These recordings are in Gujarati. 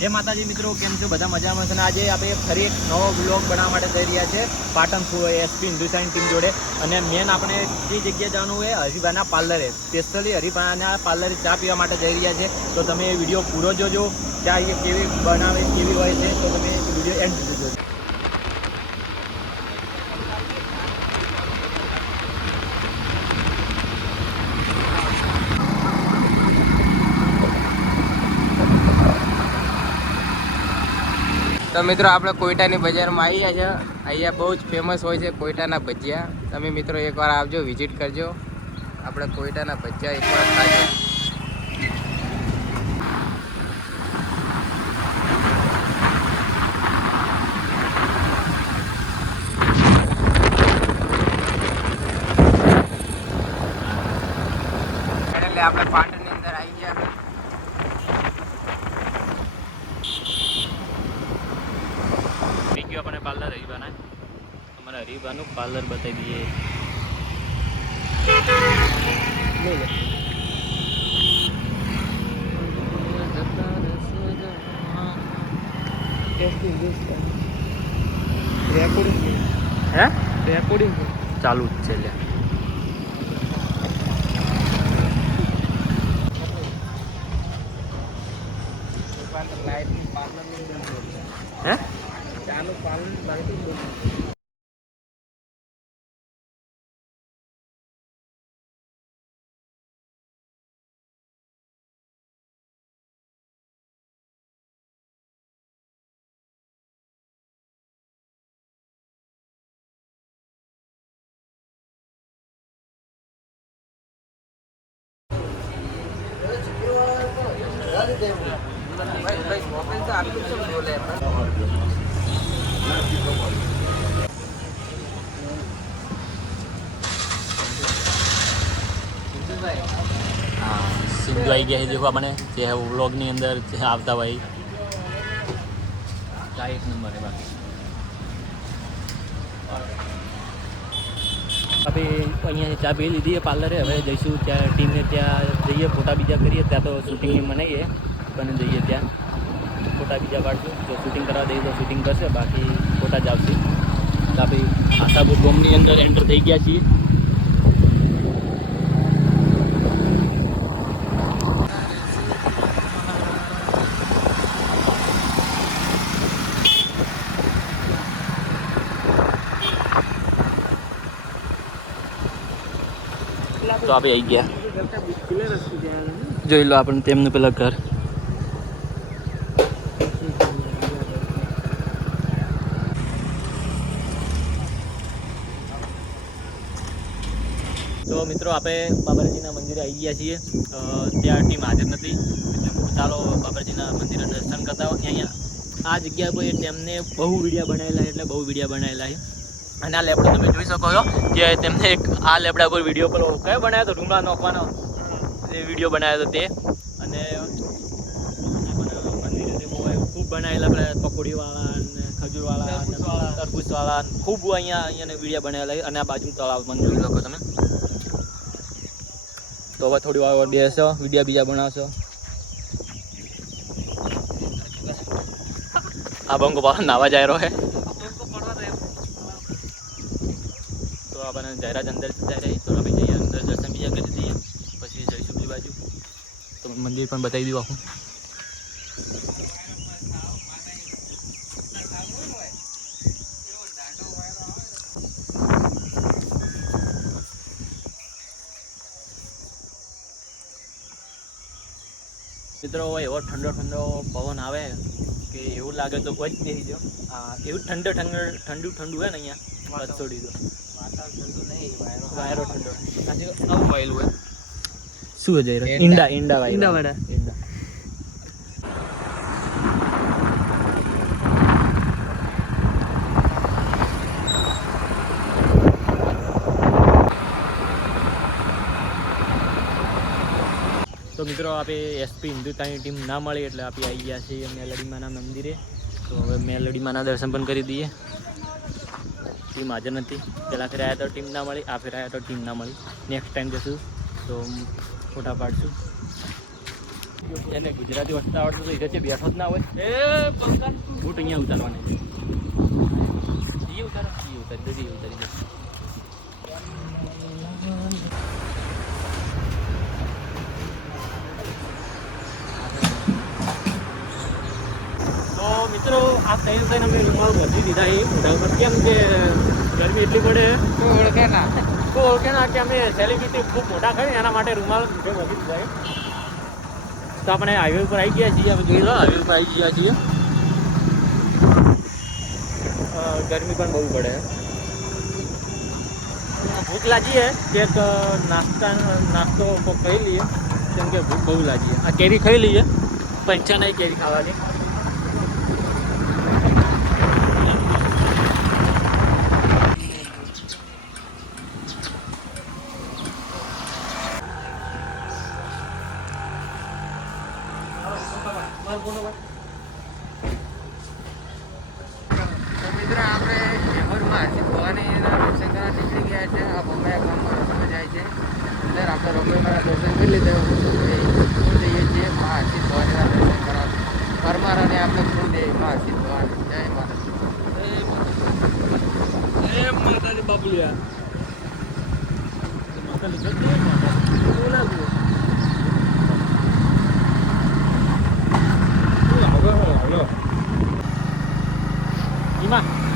જય માતાજી મિત્રો, કેમ છો બધા? મજામાં છે ને? આજે આપણે ફરી એક નવો બ્લોગ બનાવવા માટે જઈ રહ્યા છે પાટણ એસપી હિન્દુસ્તાની ટીમ જોડે. અને મેન આપણે જે જગ્યાએ જવાનું હોય હરિભાઈના પાર્લરે, સ્પેશિયલી હરિભાઈના પાર્લરે ચા પીવા માટે જઈ રહ્યા છે. તો તમે એ વિડીયો પૂરો જોજો, ચા કેવી બનાવે કેવી હોય છે, તો તમે વિડીયો એન્ડ સુધી જોજો. તો મિત્રો આપણે કોઈટાની બજારમાં આવી ગયા છે. અહીંયા બહુ જ ફેમસ હોય છે કોઈટાના ભજીયા. તમે મિત્રો એકવાર આવજો, વિઝિટ કરજો. આપણે કોઈટાના ભજીયા એકવાર ખાજો. એટલે આપણે પાટણની અંદર આવી ગયા. આપણે પાર્લર હરિભાના, અમારા હરિભાનું પાર્લર બતાવી દઈએ. રેકોર્ડિંગ ચાલુ જ છે. હે ચાલુ પાલન મોબાઈલ તો આટલું જ બોલે. સિંધુ આવી ગયા છે. દેખો આપણે જે વ્લોગની અંદર આવતા ભાઈ ચા એક નંબર છે. બાકી આપણે અહીંયા ચા પી લીધી પાર્લરે. હવે જઈશું ત્યાં ટીમને, ત્યાં જઈએ, ફોટા બીજા કરીએ. ત્યાં તો શૂટિંગની મનાઈએ પણ જઈએ ત્યાં ફોટા બીજા પાડશું. જો શૂટિંગ કરવા દઈએ તો શૂટિંગ કરશે, બાકી ફોટા જ આવશે. તો આપણે આશાપુર ગામની અંદર એન્ટર થઈ ગયા છીએ. તો આપણે આવી ગયા. જોઈ લો આપણને તેમનું પેલા ઘર. તો મિત્રો આપણે બાબરજીના મંદિરે આવી ગયા છીએ. ત્યાં ટીમ હાજર નથી, એટલે ચાલો બાબરજીના મંદિરે દર્શન કરતા હોય. અહીંયા આ જગ્યા પર તેમને બહુ વિડીયા બનાવેલા છે, એટલે બહુ વિડીયા બનાવેલા છે. અને આ લેપટોપ તમે જોઈ શકો છો કે તેમને એક આ લેપટોપ પર વિડીયો પર કયો બનાવ્યો હતો, ડુંગળા નાખવાનો એ વિડીયો બનાવ્યો હતો તે. અને મંદિરે ખૂબ બનાવેલા આપણે પકોડીવાળા ને ખજૂરવાળા, તરબૂચવાળા ખૂબ અહીંયા વિડીયો બનાવેલા. અને આ બાજુ તળાવ પણ જોઈ શકો તમે. તો હવે થોડી વાર બેસો, વિડીયો બીજા બનાવશો. આ બંકો પાછો નાવા જાય રહ્યો છે. તો આપણને જયરાજ અંદર જતા રહી, તો આપણે જઈએ અંદર, દર્શન બીજા કરી દઈએ, પછી જઈશું બીજી બાજુ. તો મંદિર પણ બતાવી દઉં આખું. મિત્રો એવો ઠંડો ઠંડો પવન આવે કે એવું લાગે તો કોઈ જ નહીં જો. હા, એવું ઠંડુ હોય ને અહીંયા બસ છોડી દો. વાતાવરણ ઠંડુ નહીં, વાયરો ઠંડો. આવું વાયેલું હોય શું જઈ રહ્યું? ઈંડા વાળા. તો મિત્રો આપણે એસપી હિન્દુસ્તાની ટીમ ના મળી એટલે આપણે આવી ગયા છીએ મેલડીમાના મંદિરે. તો હવે મેલડીમાના દર્શન પણ કરી દઈએ. ટીમ હાજર નથી. પહેલાં ફેર આવ્યા તો ટીમ ના મળી, આ ફેર આવ્યા તો ટીમ ના મળી. નેક્સ્ટ ટાઈમ જશું તો ફોટા પાડશું. એને ગુજરાતી વસ્તુ આવડતું તો એ બેઠો જ ના હોય એ પંકજ બૂટ અહીંયા ઉતારવાના છે એ ઉતારી દે તો મિત્રો આ થઈને અમે રૂમાલ બધી દીધા એ મોઢા ઉપર કેમ કે ગરમી એટલી પડે કોઈ ઓળખે ના તો ઓળખે ના કે અમે સેલિબ્રિટી ખૂબ મોટા ખરી એના માટે રૂમાલ બધી દીધા તો આપણે હાઈવે ઉપર આવી ગયા છીએ હવે જોઈ લો હાઈવે ઉપર આવી ગયા છીએ ગરમી પણ બહુ પડે ભૂખ લાગી છે કંઈક નાસ્તો ખાઈ લઈએ કેમ કે ભૂખ બહુ લાગી આ કેરી ખાઈ લઈએ પંચા નહીં કેરી ખાવાની મિત્રો આપણે જેમરમાં હજી ભવાની એના દર્શન કરવા નીકળી ગયા છે આ બોમ્બે ગામમાં રસ્તો જાય છે અંદર આપણે રમણીમાના દર્શન કરી લીધા ફૂલ જઈએ છીએ માં હજી ભવાનીના દર્શન કરવા પરમાર અને આપણે ફૂલ દઈએ માં હજી ભવાની જય માતાજી બાબુલિયા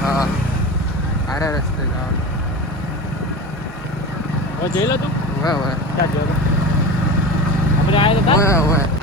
હા અરે રસ્તે જવાનું જઈ લો તું હોય હોય ક્યાં આપણે આવ્યા હતા હોય હોય